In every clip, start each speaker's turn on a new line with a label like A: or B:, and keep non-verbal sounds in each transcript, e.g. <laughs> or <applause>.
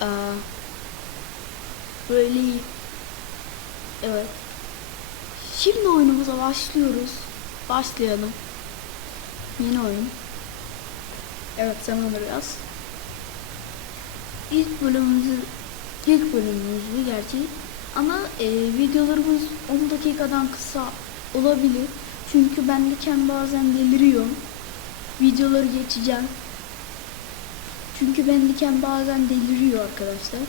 A: Aa, böyle. Evet. Şimdi oyunumuza başlıyoruz. Başlayalım. Yeni oyun. Evet onu biraz. İlk bölümümüzü ilk bölümümüz bu gerçi. Ama e, videolarımız 10 dakikadan kısa olabilir. Çünkü ben diken bazen deliriyorum. Videoları geçeceğim. Çünkü ben diken bazen deliriyor arkadaşlar.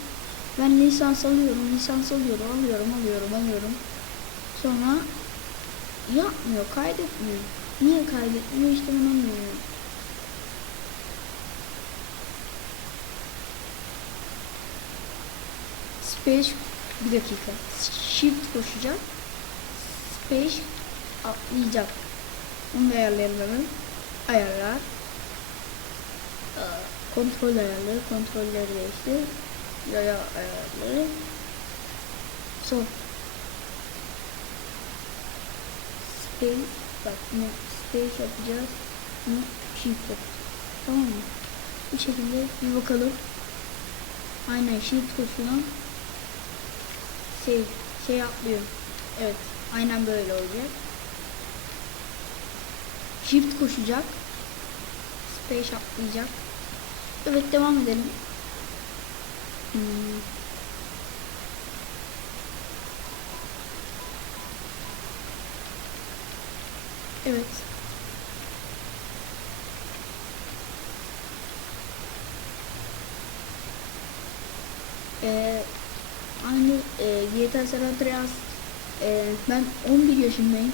A: Ben lisans alıyorum, lisans alıyorum, alıyorum, alıyorum, alıyorum. Sonra yapmıyor, kaydetmiyor. Niye kaydetmiyor işte ben anlamıyorum. Space bir dakika. Shift koşacak. Space atlayacak. Onu da ayarlayalım. Ayarlar. Kontrol ayarları. Kontrolleri değiştir. Yaya ayarları. Sol. Space. Bak bunu space yapacağız. Bunu shift yapacağız. Tamam mı? Bu şekilde bir bakalım. Aynen shift koşulan şey şey atlıyor. Evet. Aynen böyle olacak. Shift koşacak. Space atlayacak. Evet devam edelim. Hmm. Evet. Ee, aynı e, GTA San Andreas e, ben 11 yaşındayım.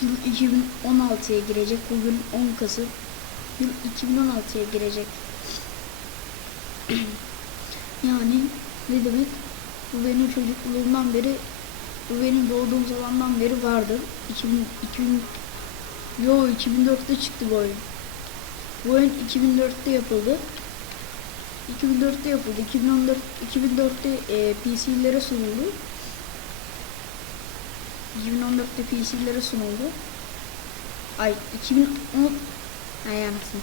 A: Yıl 2016'ya girecek. Bugün 10 Kasım. Yıl 2016'ya girecek. <clears throat> yani ne demek? Bu benim çocukluğumdan beri bu benim doğduğum zamandan beri vardı. 2000, 2000 Yo 2004'te çıktı bu oyun. Bu oyun 2004'te yapıldı. 2004'te yapıldı. 2014 2004'te e, PC'lere sunuldu. 2014'te PC'lere sunuldu. Ay 2010 Ay anasını.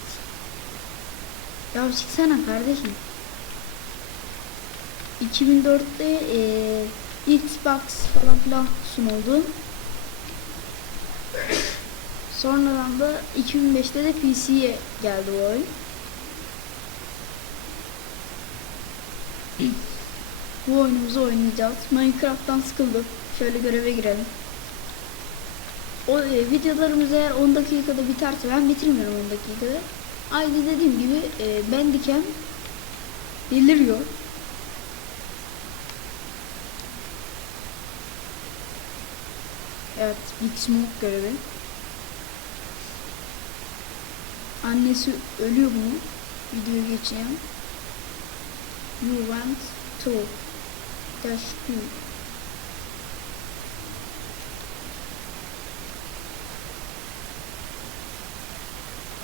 A: Ya çıksana kardeşim. 2004'te e, Xbox falan filan sunuldu. Sonradan da 2005'te de PC'ye geldi bu oyun. Bu oyunumuzu oynayacağız. Minecraft'tan sıkıldım. Şöyle göreve girelim. O e, videolarımız eğer 10 dakikada biterse ben bitirmiyorum 10 dakikada. Aynı dediğim gibi e, ben diken deliriyor. Evet, Big Smoke görevi. Annesi ölüyor bunu. Videoya geçeceğim. You went to dash two.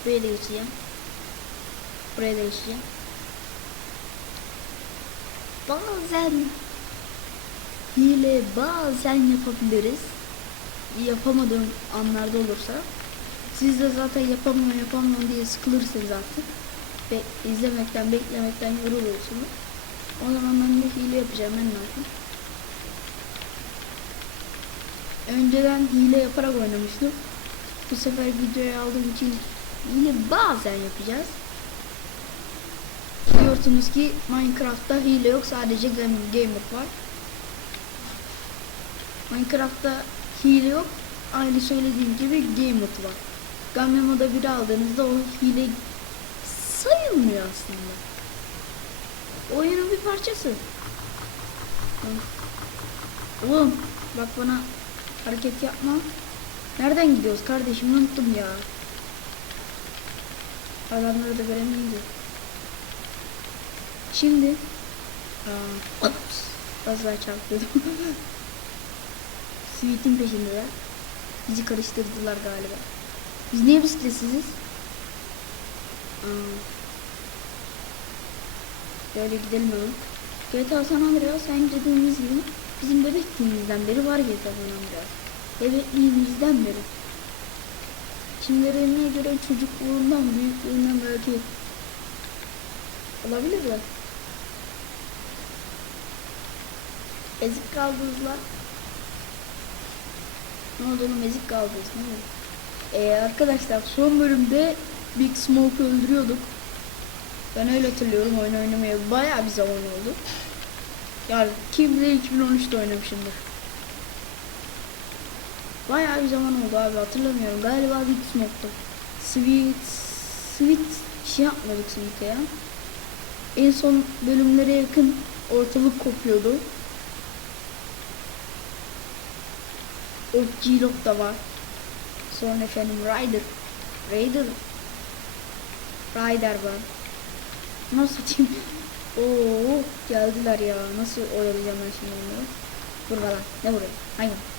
A: Buraya da geçeceğim. Buraya da geçeceğim. Bazen hile bazen yapabiliriz. Yapamadığım anlarda olursa siz de zaten yapamıyorum yapamıyorum diye sıkılırsınız artık. Ve izlemekten, beklemekten yoruluyorsunuz. O zaman ben de hile yapacağım ben yapayım? Önceden hile yaparak oynamıştım. Bu sefer videoya aldığım için yine bazen yapacağız. Biliyorsunuz ki Minecraft'ta hile yok sadece game, game mode var. Minecraft'ta hile yok. Aynı söylediğim gibi game mode var. Game moda biri aldığınızda o hile sayılmıyor aslında. Oyunun bir parçası. Oğlum bak bana hareket yapma. Nereden gidiyoruz kardeşim unuttum ya. Adamları da göremeyince. Şimdi Aa, daha çarptırdım. <laughs> Sweet'in peşindeler. Bizi karıştırdılar galiba. Biz niye bisikletsiziz? Böyle gidelim hemen. GTA San Andreas sen dediğimiz gibi bizim bebekliğimizden beri var GTA San Andreas. Bebekliğimizden beri. Kimlerine göre çocukluğundan, büyüklüğünden belki Olabilir mi? Ezik kaldınız lan. Ne oldu oğlum ezik kaldınız ne oldu? Ee, arkadaşlar son bölümde Big Smoke öldürüyorduk. Ben öyle hatırlıyorum oyun oynamaya bayağı bir zaman oldu. Yani kim bilir 2013'te oynamışımdır. Bayağı bir zaman oldu abi hatırlamıyorum. Galiba Big Smoke'tu. Sweet, Sweet şey yapmadık Sweet'e ya. En son bölümlere yakın ortalık kopuyordu. O G-Lock da var. Sonra efendim Ryder. Raider. Ryder var. Nasıl diyeyim? <laughs> Oo geldiler ya. Nasıl oyalayacağım ben şimdi onları? Dur lan. Ne buraya? Hayvan.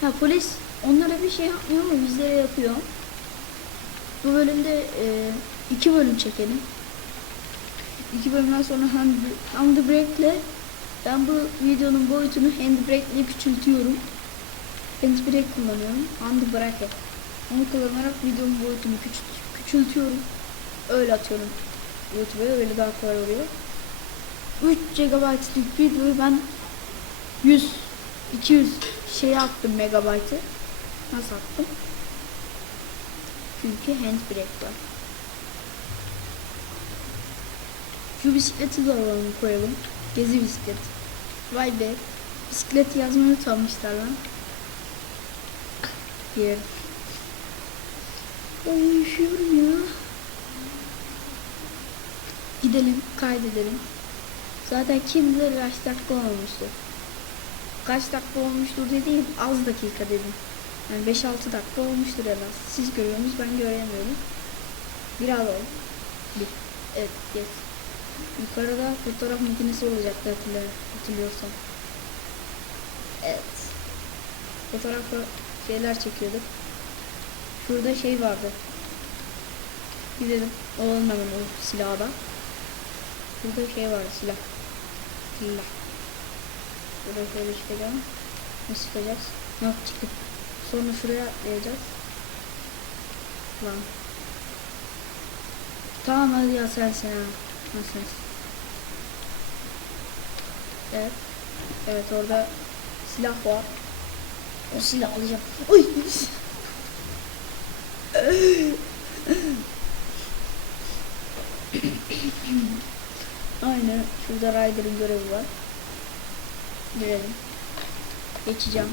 A: Ha polis onlara bir şey yapmıyor ama bizlere yapıyor. Bu bölümde e, iki bölüm çekelim. İki bölümden sonra hand, handbrake'le ben bu videonun boyutunu handbrake'le küçültüyorum. Handbrake kullanıyorum. Handbrake. Onu kullanarak videonun boyutunu küçült, küçültüyorum. Öyle atıyorum YouTube'a öyle daha kolay oluyor. 3 GB'lık videoyu ben 100 200 şey attım megabaytı. Nasıl attım? Çünkü handbrake var. Şu bisikleti de alalım koyalım. Gezi bisiklet. Vay be. Bisiklet yazmayı utanmışlar lan. Yer. Ay üşüyorum ya. Gidelim, kaydedelim. Zaten kim bilir kaç dakika olmuştur. Kaç dakika olmuştur dediğim az dakika dedim. Yani 5-6 dakika olmuştur en az. Siz görüyorsunuz ben göremiyorum. Biraz oldu. Bir. Evet, yes. Yukarıda fotoğraf makinesi olacaktı hatırlıyorsam. Evet. Fotoğrafı şeyler çekiyorduk. Şurada şey vardı. Gidelim. Olalım hemen o silahda. Burada şey vardı silah. Silah. Burada şöyle çıkacağım. Nasıl çıkacağız? Yok çıktık. Sonra şuraya atlayacağız. Lan. Tamam hadi ya sen sen ha. Ha, sensin. Evet. Evet orada silah var. O silah alacağım. Oy. <laughs> Aynen. Şurada Ryder'ın görevi var. Girelim. Geçeceğim.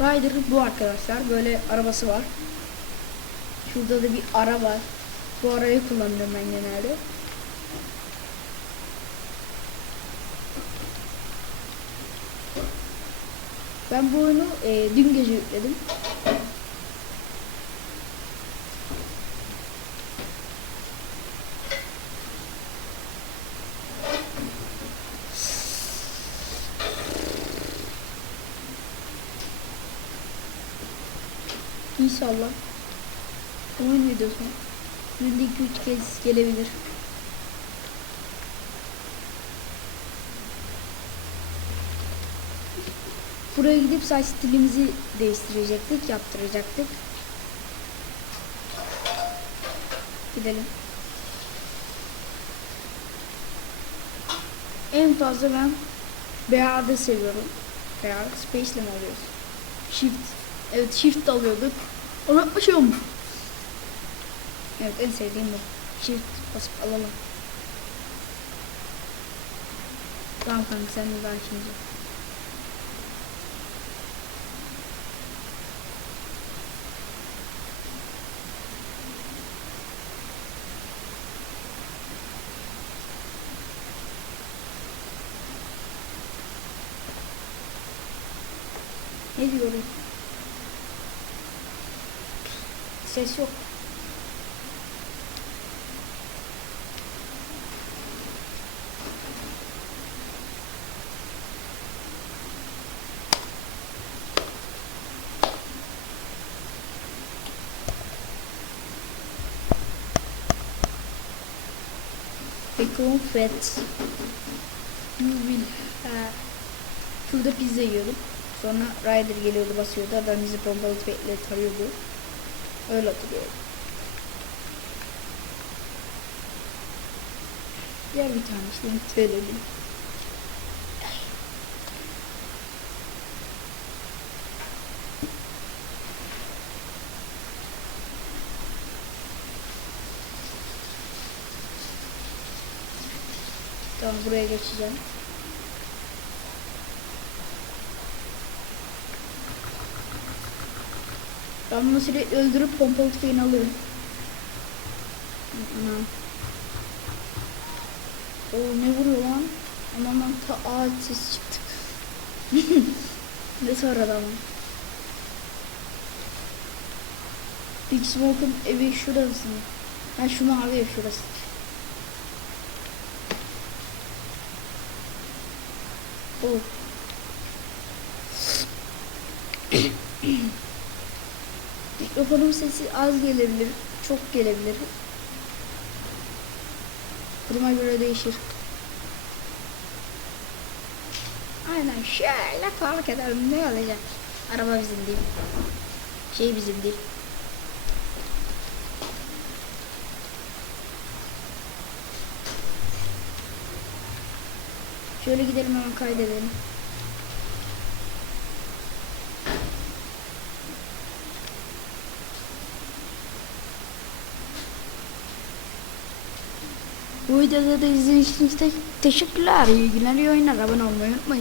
A: Ryder bu arkadaşlar. Böyle arabası var. Şurada da bir ara var. Bu arayı kullanıyorum ben genelde. Ben bu oyunu e, dün gece yükledim. İnşallah oyun videosu günde 2-3 kez gelebilir. Buraya gidip saç stilimizi değiştirecektik, yaptıracaktık. Gidelim. En fazla ben BA'da seviyorum. BA Space ile mi alıyoruz? Shift. Evet shift alıyorduk. Unutmuşum. Evet en sevdiğim bu. Shift basıp alalım. Tamam kanka sen de ben şimdi. Ne diyorum? Ses yok. You will have. Şurada pizza yiyorduk. Sonra Ryder geliyordu basıyordu. Adam bizi pompalı tüfekle tarıyordu. Öyle hatırlıyorum. Diğer bir tane işte söyledim. Tamam buraya geçeceğim. Ben bunu sürekli öldürüp pompalı tüfeğini alıyorum. Anam. O ne vuruyor lan? Aman lan ta ağaç ses çıktı. <laughs> ne sonra ama. Big Smoke'un evi şurası mı? Ha şu mavi ev şurası. Oh. <clears throat> Mikrofonun sesi az gelebilir, çok gelebilir. Duruma göre değişir. Aynen şöyle park edelim ne olacak? Araba bizim değil. Şey bizim değil. Şöyle gidelim hemen kaydedelim. Bu videoda da izlediğiniz için te- teşekkürler. İyi günler, iyi oyunlar. Abone olmayı unutmayın.